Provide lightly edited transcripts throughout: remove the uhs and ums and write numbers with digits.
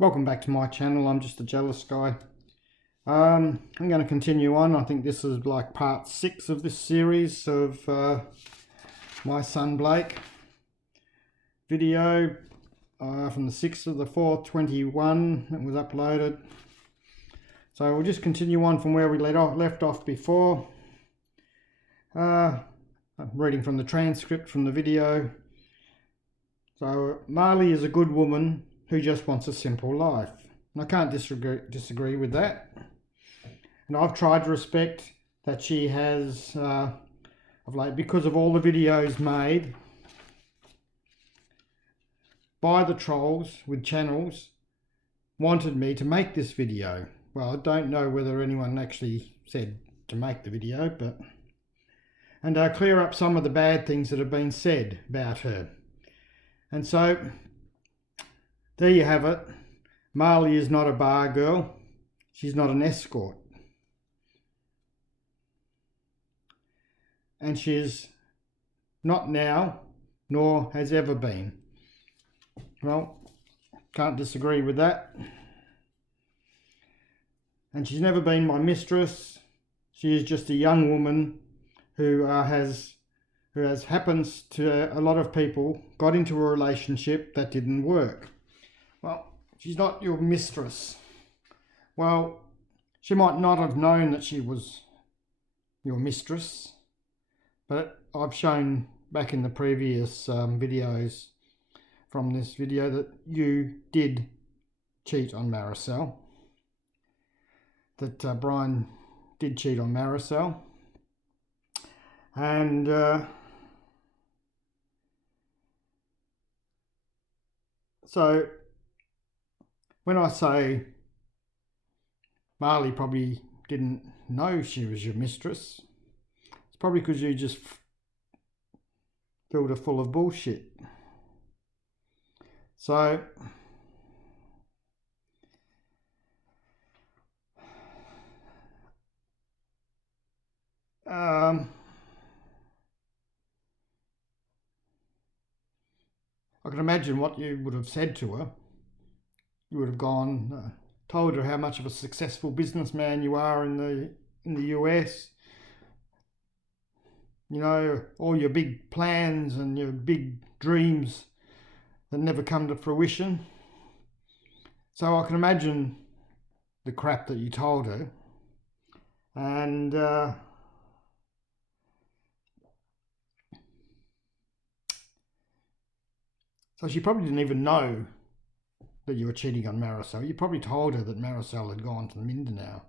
Welcome back to my channel. I'm just a jealous guy. I'm going to continue on. I think this is like part 6 of this series of my son Blake video from the 6th of the 4th 21 that was uploaded. So we'll just continue on from where we left off before. I'm reading from the transcript from the video. So Marley is a good woman who just wants a simple life. And I can't disagree with that. And I've tried to respect that she has, of late, because of all the videos made by the trolls with channels, wanted me to make this video. Well, I don't know whether anyone actually said to make the video, but... and clear up some of the bad things that have been said about her. And so... there you have it. Marley is not a bar girl. She's not an escort. And she's not now, nor has ever been. Well, can't disagree with that. And she's never been my mistress. She is just a young woman who happens to a lot of people, got into a relationship that didn't work. Well, she's not your mistress. Well, she might not have known that she was your mistress, but I've shown back in the previous videos from this video that you did cheat on Maricel, that Brian did cheat on Maricel, and so when I say Marley probably didn't know she was your mistress, it's probably because you just filled her full of bullshit. So I can imagine what you would have said to her. You would have gone, told her how much of a successful businessman you are in the US. You know, all your big plans and your big dreams that never come to fruition. So I can imagine the crap that you told her. And so she probably didn't even know that you were cheating on Maricel. You probably told her that Maricel had gone to Mindanao.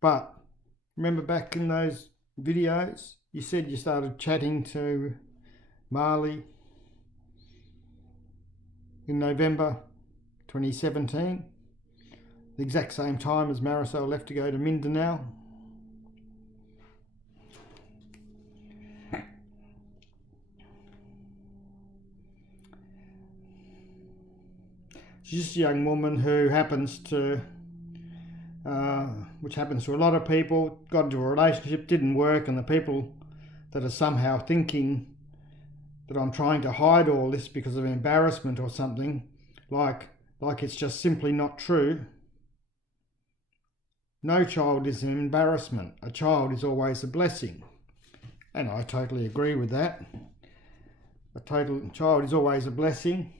But remember back in those videos, you said you started chatting to Marley in November 2017, the exact same time as Maricel left to go to Mindanao. She's just a young woman who happens to, which happens to a lot of people, got into a relationship, didn't work, and the people that are somehow thinking that I'm trying to hide all this because of embarrassment or something, like it's just simply not true. No child is an embarrassment. A child is always a blessing. And I totally agree with that. A child is always a blessing.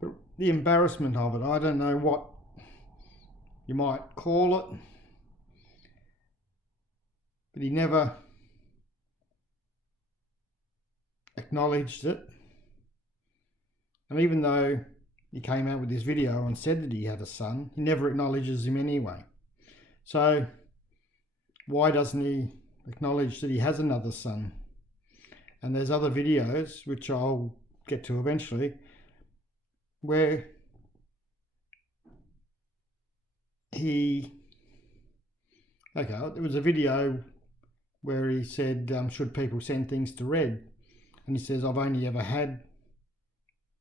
But the embarrassment of it, I don't know what you might call it. But he never acknowledged it. And even though he came out with this video and said that he had a son, he never acknowledges him anyway. So why doesn't he acknowledge that he has another son? And there's other videos, which I'll get to eventually, where there was a video where he said, should people send things to Red? And he says, I've only ever had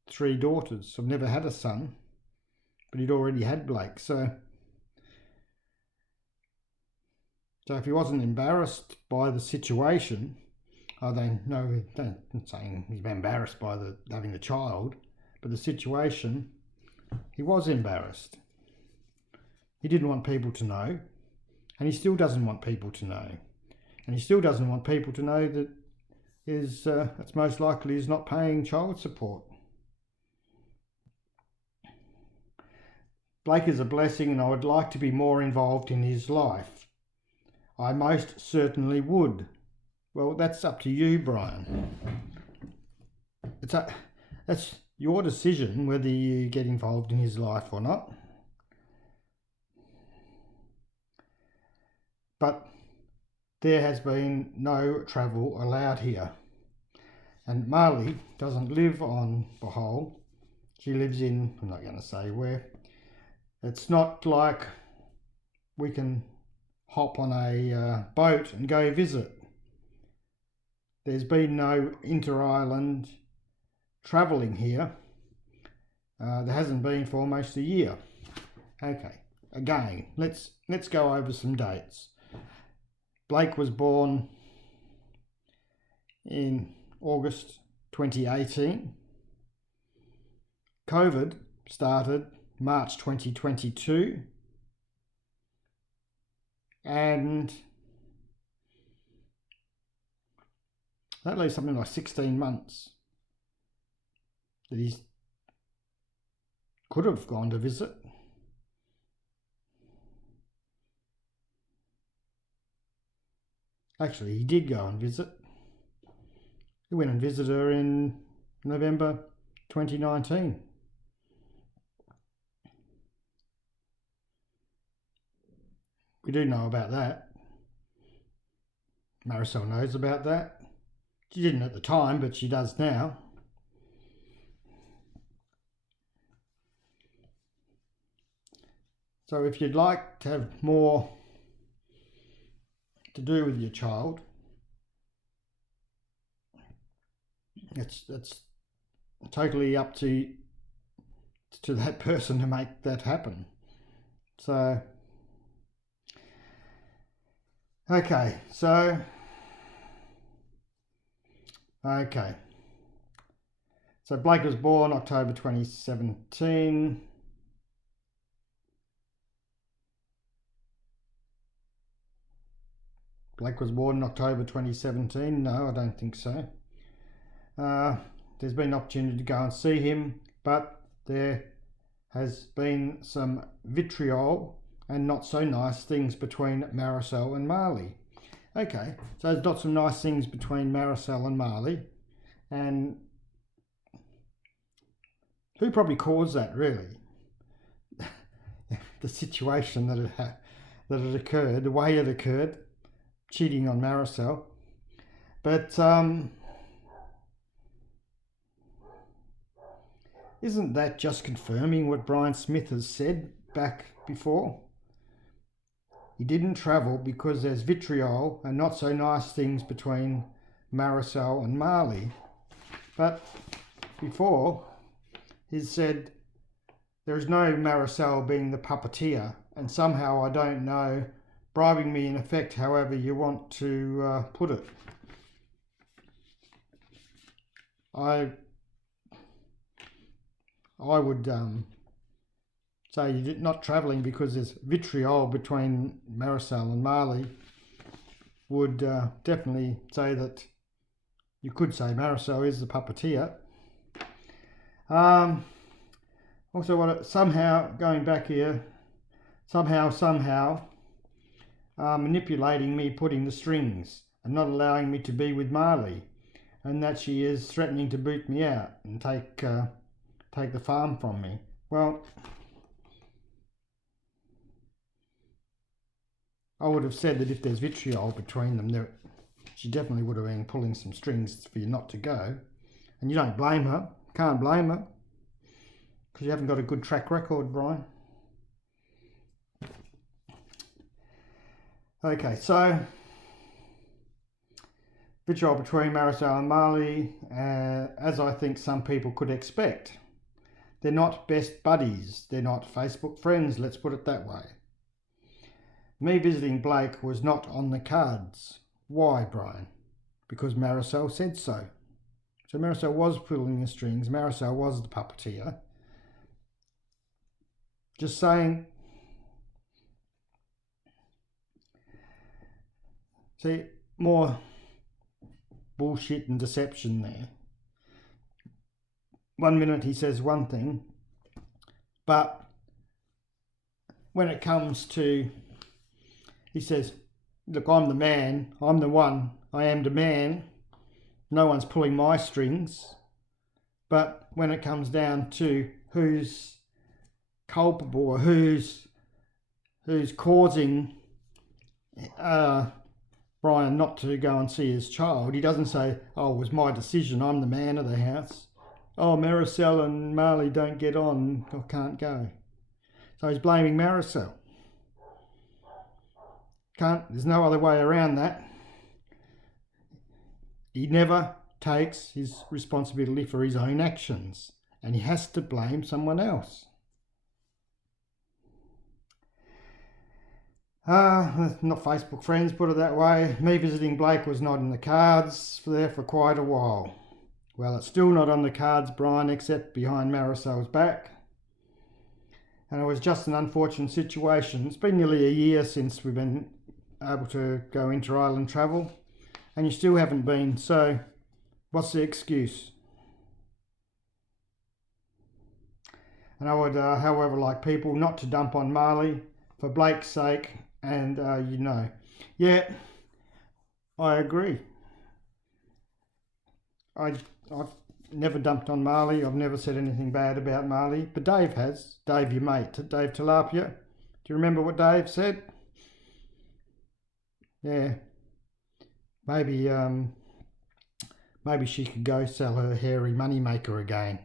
3 daughters. I've never had a son, but he'd already had Blake. So if he wasn't embarrassed by the situation, I don't know, I'm saying he's been embarrassed by having the child, but the situation he was embarrassed. He didn't want people to know, and he still doesn't want people to know. And he still doesn't want people to know that it's most likely he's not paying child support. Blake is a blessing, and I would like to be more involved in his life. I most certainly would. Well, that's up to you, Brian. That's your decision whether you get involved in his life or not. But there has been no travel allowed here. And Marley doesn't live on Bohol. She lives in, I'm not going to say where. It's not like we can hop on a boat and go visit. There's been no inter-island travelling here. There hasn't been for almost a year. Okay, again, let's go over some dates. Blake was born in August 2018. COVID started March 2022. And that leaves something like 16 months that he could have gone to visit. Actually, he did go and visit. He went and visited her in November 2019. We do know about that. Marisol knows about that. She didn't at the time, but she does now. So if you'd like to have more to do with your child, it's totally up to that person to make that happen. So okay, so Blake was born October 2017. Blake was born in October 2017. No, I don't think so. There's been an opportunity to go and see him, but there has been some vitriol and not so nice things between Marisol and Marley. Okay, so there's not some nice things between Marisol and Marley, and who probably caused that, really? The situation that it occurred, the way it occurred, cheating on Marisol. But isn't that just confirming what Brian Smith has said back before? He didn't travel because there's vitriol and not so nice things between Marisol and Marley. But before, he said there is no Marisol being the puppeteer, and somehow, I don't know, bribing me in effect, however you want to put it. I would say you're not travelling because there's vitriol between Marisol and Marley. Would definitely say that you could say Marisol is the puppeteer. Also, somehow going back here, somehow manipulating me, putting the strings and not allowing me to be with Marley, and that she is threatening to boot me out and take the farm from me. Well, I would have said that if there's vitriol between them, she definitely would have been pulling some strings for you not to go. And you don't blame her. Can't blame her. Because you haven't got a good track record, Brian. Okay, so vitriol between Marisol and Marley, as I think some people could expect. They're not best buddies. They're not Facebook friends, let's put it that way. Me visiting Blake was not on the cards. Why, Brian? Because Marisol said so. So Marisol was pulling the strings. Marisol was the puppeteer. Just saying. See, more bullshit and deception there. 1 minute he says one thing, but when it comes to, he says, look, I'm the man, I'm the one, I am the man, no one's pulling my strings. But when it comes down to who's culpable or who's causing Brian not to go and see his child, he doesn't say, oh, it was my decision, I'm the man of the house. Oh, Maricel and Marley don't get on or can't go. So he's blaming Maricel. There's no other way around that. He never takes his responsibility for his own actions, and he has to blame someone else. Not Facebook friends, put it that way. Me visiting Blake was not in the cards for quite a while. Well, it's still not on the cards, Brian, except behind Maricel's back. And it was just an unfortunate situation. It's been nearly a year since we've been able to go inter-island travel, and you still haven't been, so what's the excuse? And I would, however, like people not to dump on Marley for Blake's sake, and yeah, I agree. I've never dumped on Marley. I've never said anything bad about Marley, but Dave has. Dave, your mate, Dave Tilapia. Do you remember what Dave said? Yeah, maybe she could go sell her hairy moneymaker again.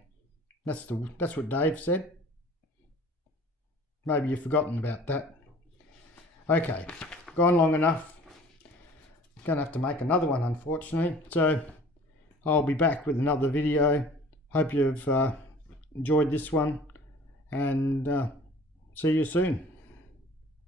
That's what Dave said. Maybe you've forgotten about that. Okay, gone long enough. Gonna have to make another one, unfortunately. So I'll be back with another video. Hope you've enjoyed this one, and see you soon.